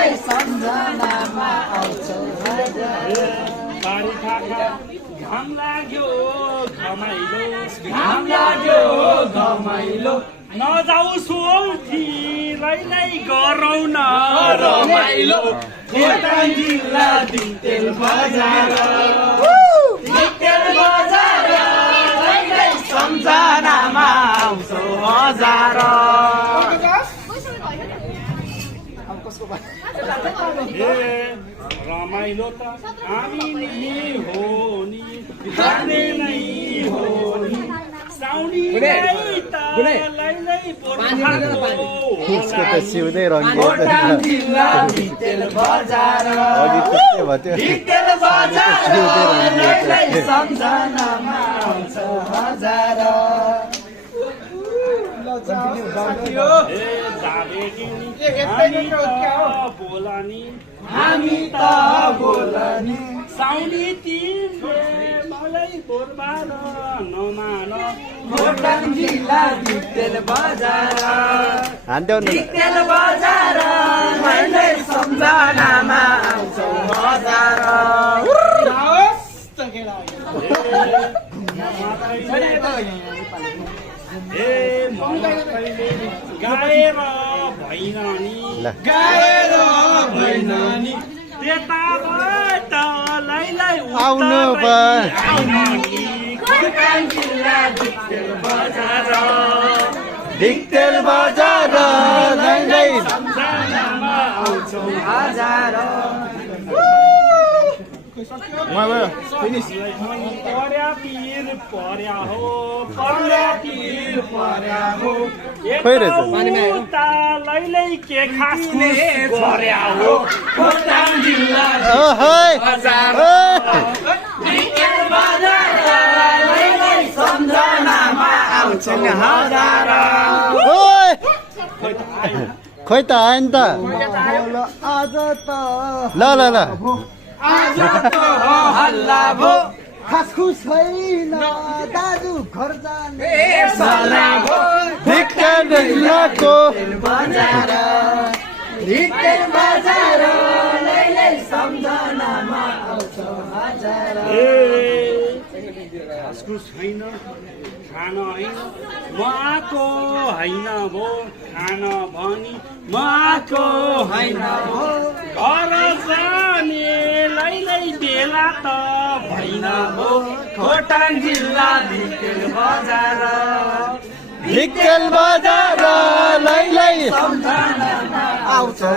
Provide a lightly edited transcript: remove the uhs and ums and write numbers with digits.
लैलै सम्झनामा आउँछौ हजार बारी खाखा घाम लाग्यो घमाइलो घाम लाग्यो घमाइलो नजाऊ सोल्थी लैलै गरौँ न रमाइलो खोटाङ जिल्ला दितेल बजार लैलै सम्झनामा आउँछौ हजार रमाइलो त हामी नि हो नि जाने नै हो नि साउनी त लैलै उसको त सिउँदै रङ्गिएको खोटाङ जिल्ला दितेल बजार अघि त्यस्तै भयो त्यो दितेल बजार लैलै सम्झनामा आउँछौ हजार हामी त बोलानी साउनी तिमीले मलाई बोर्बार नमान खोटाङ जिल्ला दितेल बजार हान्थ्यौ न दितेल बजार लैलै सम्झनामा आउँछौ हजार गाएर भैन नि गाएर भैनानी त्यताबाट लैलै आउनु खोटाङ जिल्ला दितेल बजार दिक्तेल बजार लैलै सम्झनामा आउँछौ हजार पर्या पीर पर्या हो पर्या पीर पर्या हो खोइ रहेछ। यता लैलै के खास पर्या हो खोटाङ जिल्ला ओहै बजार दितेल बजार लैलै सम्झनामा आउँछौ हजार ओइ खोइ त आयो नि त आज त ल ल ल आज त हल्ला भो खासखुस छैन दाजु घर जाने सल्लाह भो दिक्तेल जिल्लाको बजार दितेल बजार लैलै सम्झनामा आउँछौ हजार खासको छैन खान होइन म आएको होइन भो खान भनी म आएको होइन भो घर जाने लैलै बेला त भएन भो खोटाङ जिल्ला दितेल बजार दिक्तेल बजार लैलै सम्झनामा आउँछौ